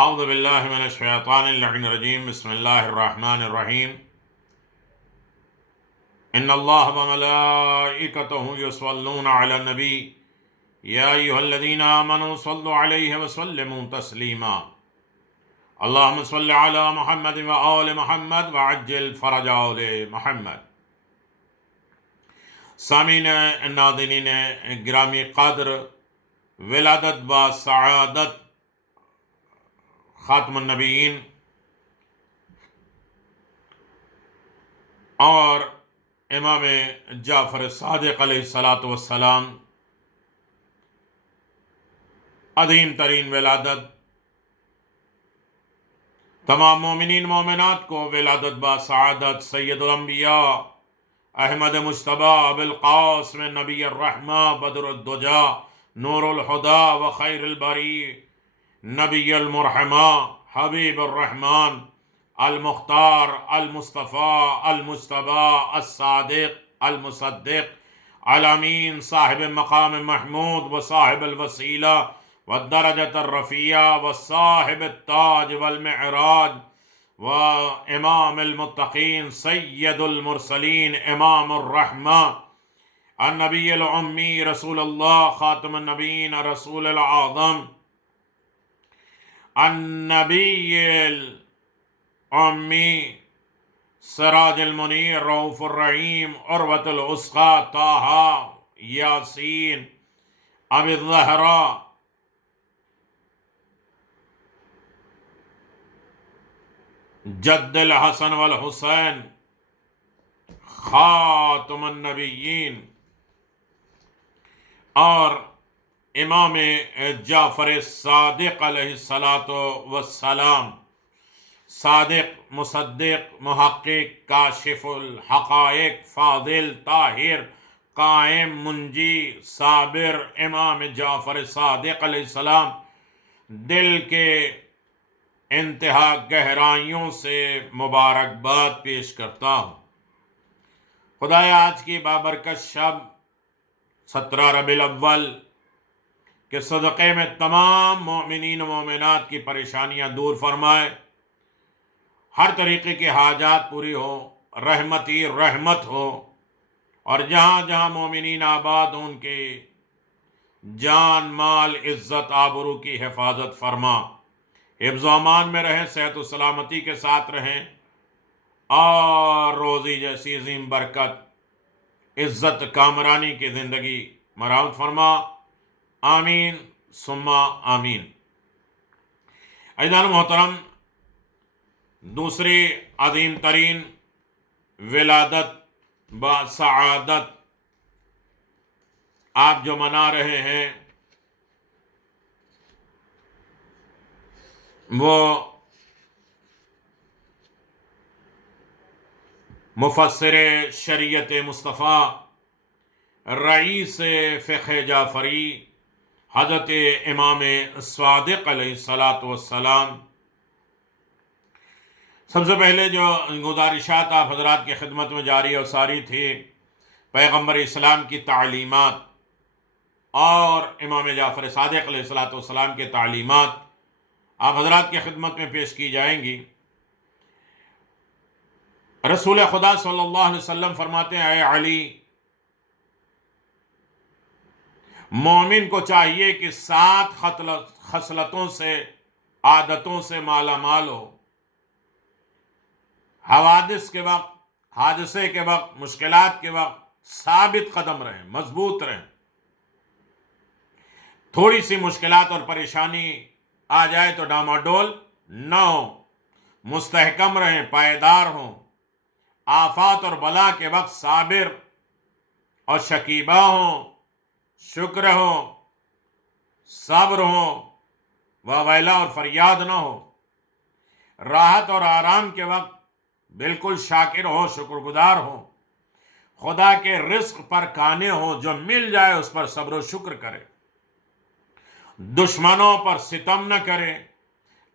اعوذ باللہ من الشیطان اللعین الرجیم بسم اللہ الرحمن الرحیم ان اللہ وملائکتہ یصلون علی النبی یا ایھا الذین آمنوا صلوا علیہ وسلموا تسلیما اللہم صل علی محمد وآل محمد وعجل فرج آل محمد۔ سامعین ناظرین گرامی قدر، ولادت با سعادت خاتم النبیین اور امام جعفر صادق علیہ السلام عظیم ترین ولادت، تمام مومنین مومنات کو ولادت با سعادت سید الانبیاء احمد مجتبی ابوالقاسم نبی الرحمہ بدر الدجا نور الہدی و خیر البری نبی المرحمہ حبیب الرحمن المختار المصطفیٰ المجتبی الصادق المصدق الامین صاحب مقام محمود و صاحب الوسیلہ والدرجة الرفیعہ و صاحب التاج والمعراج و امام المتقین سید المرسلین امام الرحمہ النبی الامی رسول اللہ خاتم النبیین رسول العظم النبی الامی سراج المنیر رؤوف الرحیم عروۃ الوثقی طٰہٰ یاسین ابی الزہراء جد الحسن والحسین خاتم النبیین اور امام جعفر صادق علیہ السلام، صادق مصدق محقق کاشف الحقائق فاضل طاہر قائم منجی صابر امام جعفر صادق علیہ السلام دل کے انتہا گہرائیوں سے مبارکباد پیش کرتا ہوں۔ خدایا آج کی بابرکت شب 17 ربیع الاول کے صدقے میں تمام مومنین و مومنات کی پریشانیاں دور فرمائے، ہر طریقے کی حاجات پوری ہو، رحمت ہی رحمت ہو، اور جہاں جہاں مومنین آباد ہوں ان کے جان مال عزت آبرو کی حفاظت فرما، حفظ و امان میں رہیں، صحت و سلامتی کے ساتھ رہیں، اور روزی جیسی عظیم برکت عزت کامرانی کی زندگی مرحمت فرما، آمین ثم آمین۔ عزیزان محترم، دوسری عظیم ترین ولادت با سعادت آپ جو منا رہے ہیں وہ مفسر شریعت مصطفیٰ رئیس فقہ جعفری حضرت امام صادق علیہ السلام، سب سے پہلے جو گزارشات آپ حضرات کی خدمت میں جاری اور ساری تھی، پیغمبر اسلام کی تعلیمات اور امام جعفر صادق علیہ السلام کے تعلیمات آپ حضرات کی خدمت میں پیش کی جائیں گی۔ رسول خدا صلی اللہ علیہ وسلم فرماتے ہیں، اے علی، مومن کو چاہیے کہ 7 خصلتوں سے عادتوں سے مالا مال ہو، حوادث کے وقت، حادثے کے وقت، مشکلات کے وقت ثابت قدم رہیں، مضبوط رہیں، تھوڑی سی مشکلات اور پریشانی آ جائے تو ڈاماڈول نہ ہو، مستحکم رہیں، پائیدار ہوں، آفات اور بلا کے وقت صابر اور شکیبہ ہوں، شکر ہو، صبر ہو، واویلا اور فریاد نہ ہو، راحت اور آرام کے وقت بالکل شاکر ہو، شکر گزار ہو، خدا کے رزق پر قانے ہو، جو مل جائے اس پر صبر و شکر کرے، دشمنوں پر ستم نہ کرے،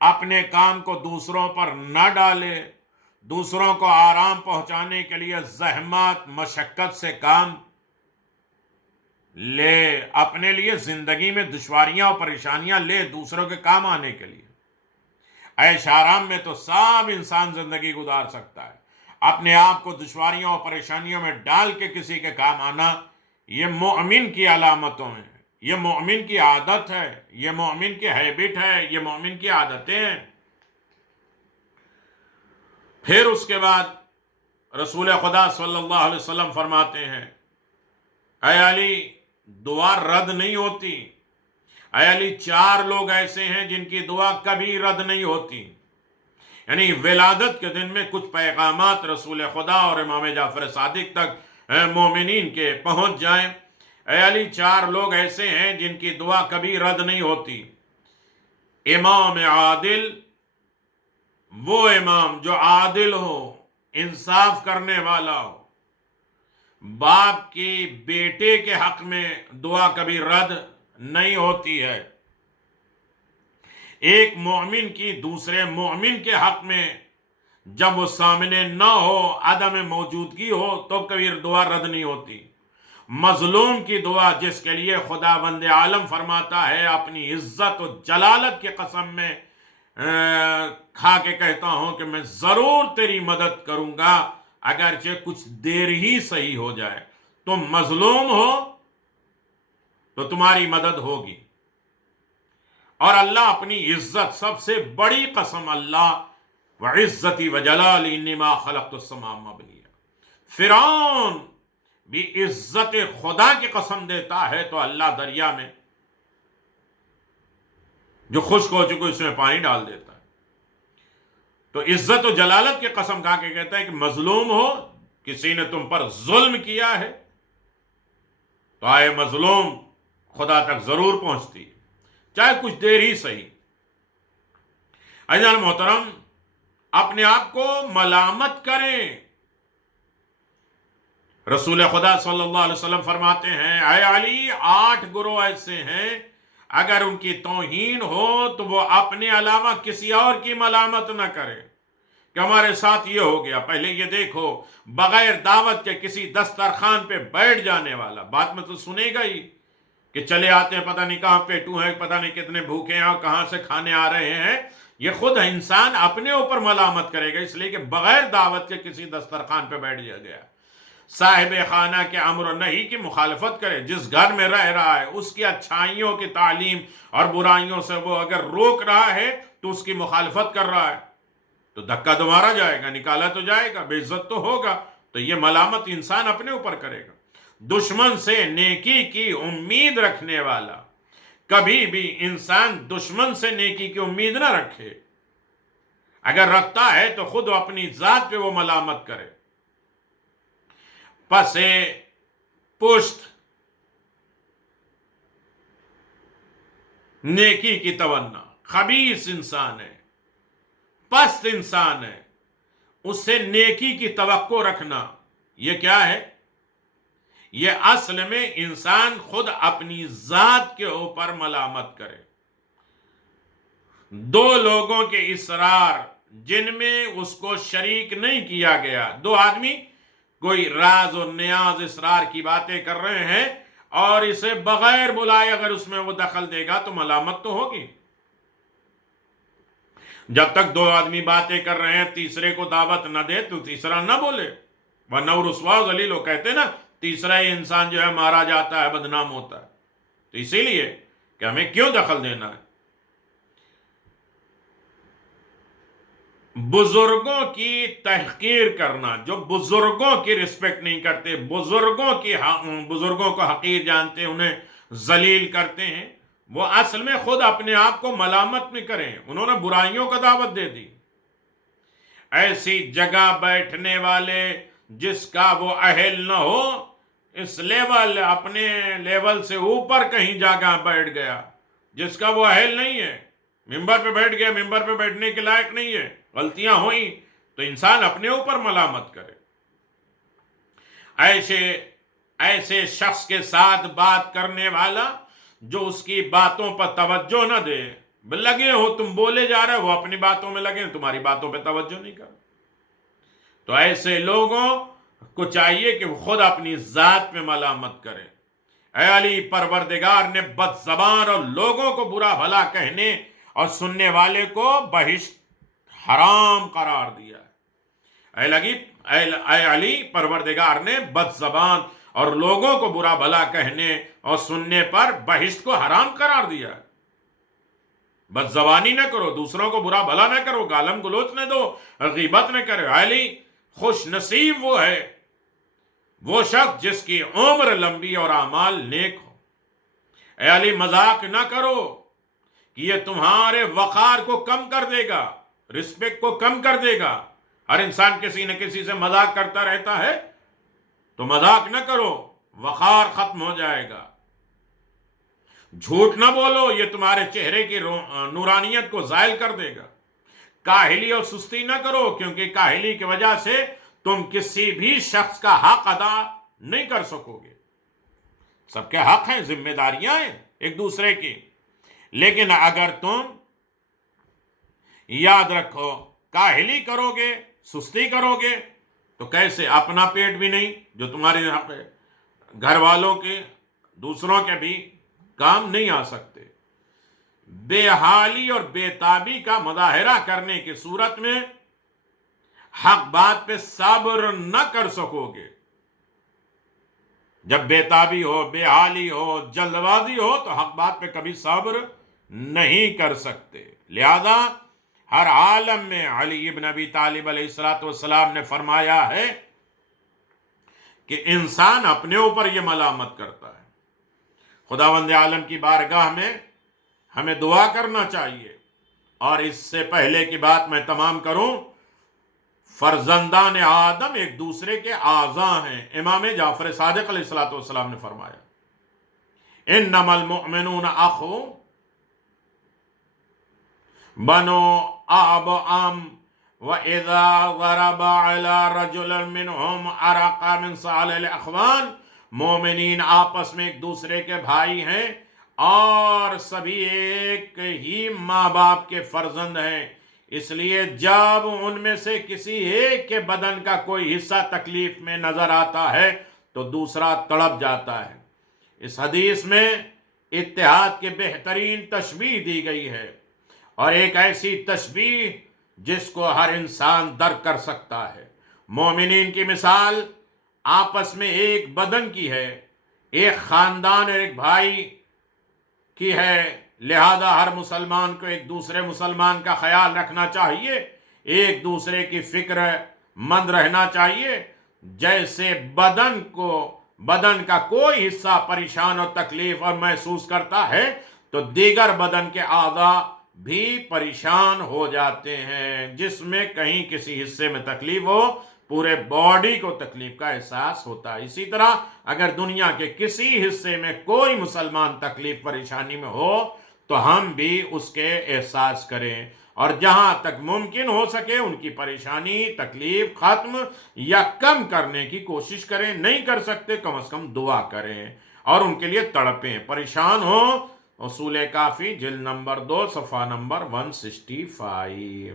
اپنے کام کو دوسروں پر نہ ڈالے، دوسروں کو آرام پہنچانے کے لیے زحمت مشقت سے کام لے، اپنے لیے زندگی میں دشواریاں اور پریشانیاں لے دوسروں کے کام آنے کے لیے۔ عیش آرام میں تو سب انسان زندگی گزار سکتا ہے، اپنے آپ کو دشواریوں اور پریشانیوں میں ڈال کے کسی کے کام آنا یہ مومن کی علامتوں ہیں، یہ مومن کی عادت ہے، یہ مومن کی ہیبٹ ہے، یہ مومن کی عادتیں ہیں۔ پھر اس کے بعد رسول خدا صلی اللہ علیہ وسلم فرماتے ہیں، اے علی دعا رد نہیں ہوتی، اے علی 4 لوگ ایسے ہیں جن کی دعا کبھی رد نہیں ہوتی۔ یعنی ولادت کے دن میں کچھ پیغامات رسول خدا اور امام جعفر صادق تک مومنین کے پہنچ جائیں۔ اے علی 4 لوگ ایسے ہیں جن کی دعا کبھی رد نہیں ہوتی۔ امام عادل، وہ امام جو عادل ہو، انصاف کرنے والا ہو، باپ کی بیٹے کے حق میں دعا کبھی رد نہیں ہوتی ہے۔ ایک مومن کی دوسرے مومن کے حق میں جب وہ سامنے نہ ہو، عدم موجودگی ہو، تو کبھی دعا رد نہیں ہوتی۔ مظلوم کی دعا، جس کے لیے خداوند عالم فرماتا ہے اپنی عزت و جلالت کی قسم میں کھا کے کہتا ہوں کہ میں ضرور تیری مدد کروں گا اگرچہ کچھ دیر ہی صحیح ہو جائے، تم مظلوم ہو تو تمہاری مدد ہوگی۔ اور اللہ اپنی عزت، سب سے بڑی قسم، اللہ وعزتی وجلالی انما خلقت السماء مبنیہ، فرعون بھی عزت خدا کی قسم دیتا ہے تو اللہ دریا میں جو خشک ہو چکے اس میں پانی ڈال دیتا ہے۔ تو عزت و جلالت کی قسم کھا کے کہتا ہے کہ مظلوم ہو، کسی نے تم پر ظلم کیا ہے تو آئے مظلوم خدا تک ضرور پہنچتی ہے، چاہے کچھ دیر ہی صحیح۔ عزیزان محترم، اپنے آپ کو ملامت کریں۔ رسول خدا صلی اللہ علیہ وسلم فرماتے ہیں، اے علی 8 گروہ ایسے ہیں اگر ان کی توہین ہو تو وہ اپنے علاوہ کسی اور کی ملامت نہ کرے کہ ہمارے ساتھ یہ ہو گیا۔ پہلے یہ دیکھو، بغیر دعوت کے کسی دسترخوان پہ بیٹھ جانے والا بات میں تو سنے گا ہی کہ چلے آتے ہیں، پتہ نہیں کہاں پیٹو ہیں، پتہ نہیں کتنے بھوکے ہیں اور کہاں سے کھانے آ رہے ہیں۔ یہ خود انسان اپنے اوپر ملامت کرے گا، اس لیے کہ بغیر دعوت کے کسی دسترخوان پہ بیٹھ گیا۔ صاحب خانہ کے امر و نہی کی مخالفت کرے، جس گھر میں رہ رہا ہے اس کی اچھائیوں کی تعلیم اور برائیوں سے وہ اگر روک رہا ہے تو اس کی مخالفت کر رہا ہے تو دھکا تو مارا جائے گا، نکالا تو جائے گا، بے عزت تو ہوگا۔ تو یہ ملامت انسان اپنے اوپر کرے گا۔ دشمن سے نیکی کی امید رکھنے والا، کبھی بھی انسان دشمن سے نیکی کی امید نہ رکھے، اگر رکھتا ہے تو خود اپنی ذات پہ وہ ملامت کرے۔ پس پشت نیکی کی تمنا، خبیث انسان ہے، پست انسان ہے، اس سے نیکی کی توقع رکھنا یہ کیا ہے؟ یہ اصل میں انسان خود اپنی ذات کے اوپر ملامت کرے۔ 2 لوگوں کے اسرار جن میں اس کو شریک نہیں کیا گیا، 2 آدمی کوئی راز و نیاز اسرار کی باتیں کر رہے ہیں اور اسے بغیر بلائے اگر اس میں وہ دخل دے گا تو ملامت تو ہوگی۔ جب تک 2 آدمی باتیں کر رہے ہیں تیسرے کو دعوت نہ دے تو تیسرا نہ بولے، ورنہ رسوا و ذلیل، کہتے نا تیسرا ہی انسان جو ہے مارا جاتا ہے، بدنام ہوتا ہے۔ تو اسی لیے کہ ہمیں کیوں دخل دینا ہے؟ بزرگوں کی تحقیر کرنا، جو بزرگوں کی رسپیکٹ نہیں کرتے، بزرگوں کو حقیر جانتے ہیں، انہیں ذلیل کرتے ہیں، وہ اصل میں خود اپنے آپ کو ملامت میں کریں۔ انہوں نے برائیوں کا دعوت دے دی۔ ایسی جگہ بیٹھنے والے جس کا وہ اہل نہ ہو، اس لیول، اپنے لیول سے اوپر کہیں جگہ بیٹھ گیا جس کا وہ اہل نہیں ہے، ممبر پہ بیٹھ گیا، ممبر پہ بیٹھنے کے لائق نہیں ہے، غلطیاں ہوئیں تو انسان اپنے اوپر ملامت کرے۔ ایسے شخص کے ساتھ بات کرنے والا جو اس کی باتوں پر توجہ نہ دے، لگے ہو تم بولے جا رہے ہو، وہ اپنی باتوں میں لگے، تمہاری باتوں پہ توجہ نہیں کر۔ تو ایسے لوگوں کو چاہیے کہ وہ خود اپنی ذات میں ملامت کرے۔ اے علی، پروردگار نے بد زبان اور لوگوں کو برا بھلا کہنے اور سننے والے کو بہشت حرام قرار دیا ہے۔ اے علی، پروردگار نے بد زبان اور لوگوں کو برا بھلا کہنے اور سننے پر بہشت کو حرام قرار دیا ہے۔ بد زبانی نہ کرو، دوسروں کو برا بھلا نہ کرو، گالم گلوچ نہ دو، غیبت نہ کرو۔ علی، خوش نصیب وہ ہے وہ شخص جس کی عمر لمبی اور اعمال نیک ہو۔ اے علی، مذاق نہ کرو کہ یہ تمہارے وقار کو کم کر دے گا، رسپیکٹ کو کم کر دے گا۔ ہر انسان کسی نہ کسی سے مذاق کرتا رہتا ہے، تو مذاق نہ کرو، وقار ختم ہو جائے گا۔ جھوٹ نہ بولو، یہ تمہارے چہرے کی نورانیت کو زائل کر دے گا۔ کاہلی اور سستی نہ کرو، کیونکہ کاہلی کی وجہ سے تم کسی بھی شخص کا حق ادا نہیں کر سکو گے۔ سب کے حق ہیں، ذمہ داریاں ہیں ایک دوسرے کی، لیکن اگر تم یاد رکھو کاہلی کرو گے، سستی کرو گے، تو کیسے اپنا پیٹ بھی نہیں جو تمہارے حق ہے، گھر والوں کے، دوسروں کے بھی کام نہیں آ سکتے۔ بے حالی اور بے تابی کا مظاہرہ کرنے کی صورت میں حق بات پہ صبر نہ کر سکو گے۔ جب بے تابی ہو، بے حالی ہو، جلد بازی ہو، تو حق بات پہ کبھی صبر نہیں کر سکتے۔ لہذا ہر عالم میں علی ابن ابی طالب علیہ السلام نے فرمایا ہے کہ انسان اپنے اوپر یہ ملامت کرتا ہے۔ خداوند عالم کی بارگاہ میں ہمیں دعا کرنا چاہیے۔ اور اس سے پہلے کی بات میں تمام کروں، فرزندان آدم ایک دوسرے کے اعضاء ہیں۔ امام جعفر صادق علیہ السلام نے فرمایا، انما المؤمنون اخو بنو آب ام وَإِذَا ضَرَبَ عَلَى رَجُلٍ مِّنْهُمْ عَرَقَ مِنْ صَالِ الْأَخْوَانِ، مومنین آپس میں ایک دوسرے کے بھائی ہیں اور سبھی ایک ہی ماں باپ کے فرزند ہیں، اس لیے جب ان میں سے کسی ایک کے بدن کا کوئی حصہ تکلیف میں نظر آتا ہے تو دوسرا تڑپ جاتا ہے۔ اس حدیث میں اتحاد کی بہترین تشبیہ دی گئی ہے، اور ایک ایسی تشبیہ جس کو ہر انسان درک کر سکتا ہے۔ مومنین کی مثال آپس میں ایک بدن کی ہے، ایک خاندان اور ایک بھائی کی ہے، لہذا ہر مسلمان کو ایک دوسرے مسلمان کا خیال رکھنا چاہیے، ایک دوسرے کی فکر مند رہنا چاہیے۔ جیسے بدن کا کوئی حصہ پریشان اور تکلیف اور محسوس کرتا ہے تو دیگر بدن کے اعضاء بھی پریشان ہو جاتے ہیں۔ جس میں کہیں کسی حصے میں تکلیف ہو، پورے باڈی کو تکلیف کا احساس ہوتا ہے۔ اسی طرح اگر دنیا کے کسی حصے میں کوئی مسلمان تکلیف پریشانی میں ہو تو ہم بھی اس کے احساس کریں، اور جہاں تک ممکن ہو سکے ان کی پریشانی تکلیف ختم یا کم کرنے کی کوشش کریں۔ نہیں کر سکتے کم از کم دعا کریں اور ان کے لیے تڑپیں۔ پریشان ہو، اصول کافی جلد نمبر 2 صفحہ نمبر 165۔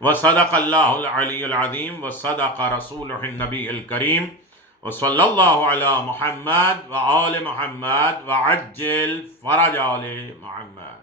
وصدق اللہ العلی العظیم وصدق رسولہ النبی الکریم وصلی اللہ علی محمد وآل محمد وعجل فرج آل محمد۔